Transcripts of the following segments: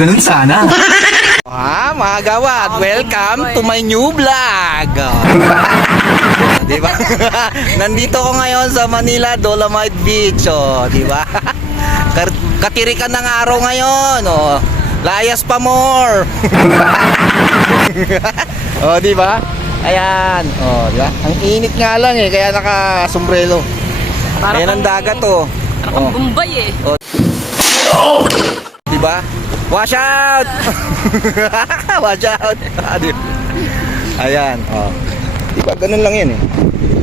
Ganun sana. Mga gawad, welcome to my new vlog. Di ba? Nandito ko ngayon sa Manila Dolomite Beach, di ba? Katirikan ng araw ngayon, layas pa more. Di ba? Ayan, di ba? Ang init nga lang kaya naka-sombrero. Ayan ang dagat, Parang Bombay Di ba? Watch out! Watch out! Ayan, Di ba ganun lang 'yan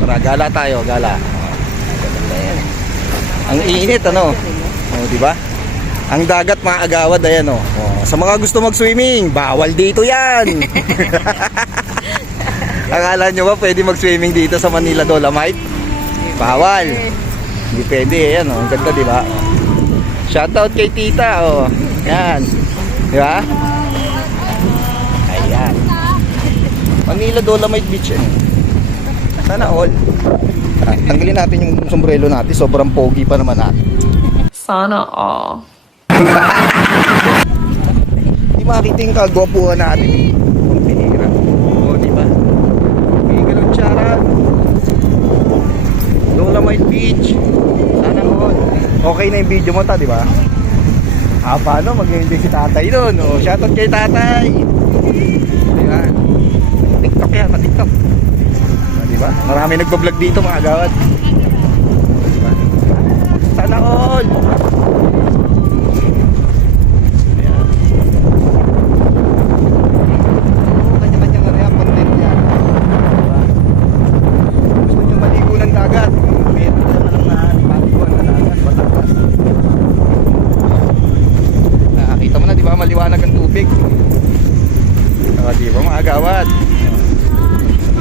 Para gala tayo, gala. Ganun lang yan. Ang init di ba? Ang dagat mga agawad ayan Sa mga gusto mag-swimming, bawal dito 'yan. Akala nyo ba pwede mag-swimming dito sa Manila Dolomite? Bawal. Hindi pwede ayan Ang ganda, di ba? Shoutout kay tita Yan. Di ba? Ayan. Manila Dolomite Beach Sana all. Tanggalin natin yung sombrero natin. Sobrang pogi pa naman natin. Sana all. Di makita yung kagwapuhan natin Pihira. Di ba? May galon charot. Dolomite Beach. Sana all. Okay na yung video mo di ba? Paano? Mag-enjoy si tatay doon. Shoutout kay tatay. Diba? TikTok yan, TikTok. Diba? Marami nagbablog dito mga gawad. Diba? Sana all. Ayan. Kanya-kanyang content yan. Diba? Gusto nyo maligo ng dagat. Meron naman ang paliguan na dagat. Batangas. Nakita mo na, di ba? Maliwanag ang tubig. Di ba mga agawad?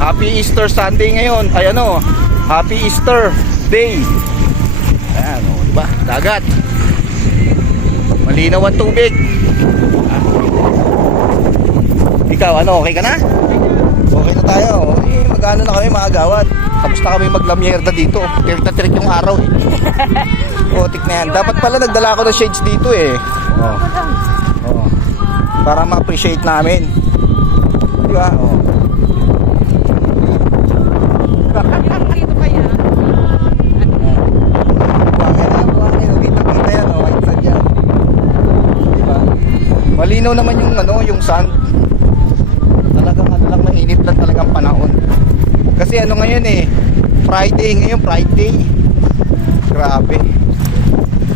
Happy Easter Sunday ngayon. Ay Happy Easter Day. Ayan, di ba? Dagat. Malinaw ang tubig. Ikaw, okay ka na? Okay na tayo. Mag-ano na kami mga agawad. Tapos na kami maglamyerda dito. Tirik na tirik yung araw Putik na yan. Dapat pala nagdala ako ng shades dito para ma-appreciate namin. Di ba? Dito pa yan. Buhangin. Kita yan. White sand yan. Di ba? Malinaw naman yung sand. Talagang lang, mainit lang talagang panahon. Kasi ngayon Friday. Ngayon Friday. Grabe.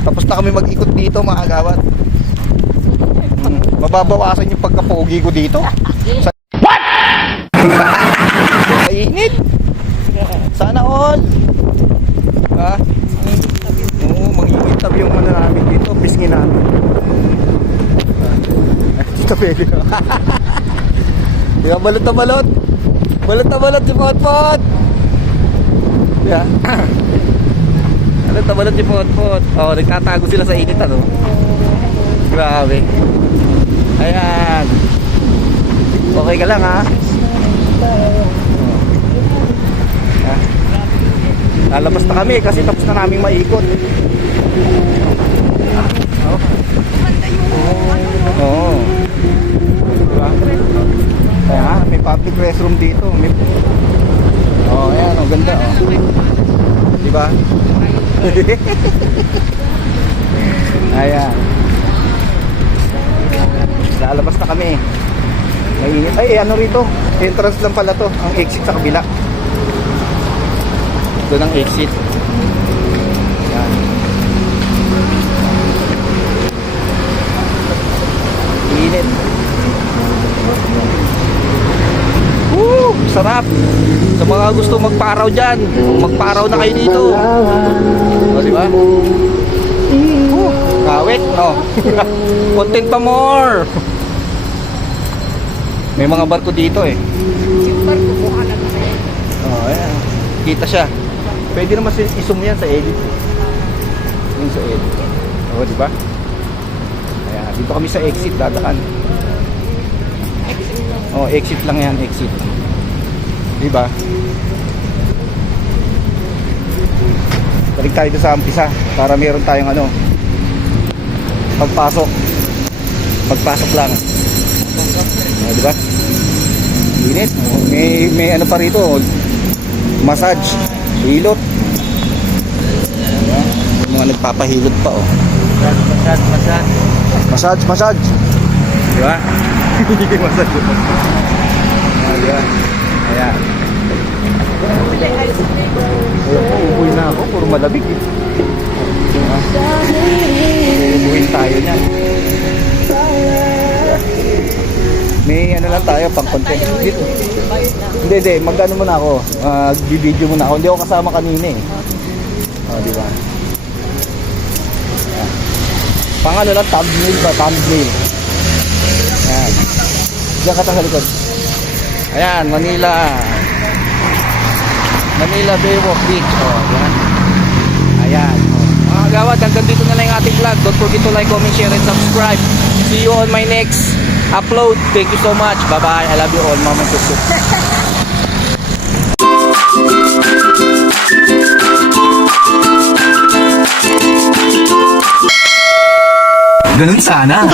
Tapos na kami mag-ikot dito mga agawad. Mababawasan yung pagkapogi ko dito. What? Init. Sana all. Ha? Mag-iintab yung namin dito. Pisngin namin. Dito pwede ka. Di ba balot na balot? Balot na balot si Potpot. Yeah. Balot na balot si Potpot. Nagtatago sila sa init Grabe. Ayan. Okay ka lang Lalabas na kami kasi tapos na naming maikot. Diba? Kaya may public restroom dito. Ayan, ganda Diba? Ayan. Lalabas na kami. Mainit. Ay, rito? Entrance lang pala to. Ang exit sa kabila. Ito ng exit. Yan. Init. Woo! Sarap. Sa mga gusto magparaw dyan, magparaw na kayo dito. Diba? Kawit, content pa more. May mga barko dito Yung barko buka na kaya. Ayan. Kita siya. Pwede naman i-zoom yan sa edit. Yun sa edit. Diba? Ayan. Dito kami sa exit, dadaan. Exit lang yan, exit. Diba? Balik tayo sa umpisa para meron tayong pagpasok. Pagpasok lang. Di ba? Init. May ano pa rito. Massage. Hilot. Diba? May mga nagpapahilot pa oh. Massage. Di ba? Massage. Di ba? Ayan. Uuwi na ako. Puro malabig eh. Diba? Uuwi tayo niyan. May ano lang tayo pang content dito. Hindi, mag-ano muna ako. Video muna ako. Hindi ako kasama kanina eh. Di ba? Pang ano lang, thumbnail ba? Thumbnail. Ayan. Diyan ka sa likod. Ayan, Manila. Manila Baywalk Beach. Ayan. Ayan. Mga kagawad, hanggang dito na lang yung ating vlog. Don't forget to like, comment, share, and subscribe. See you on my next upload. Thank you so much. Bye-bye. I love you all. Mama Tutu. Ganun sana.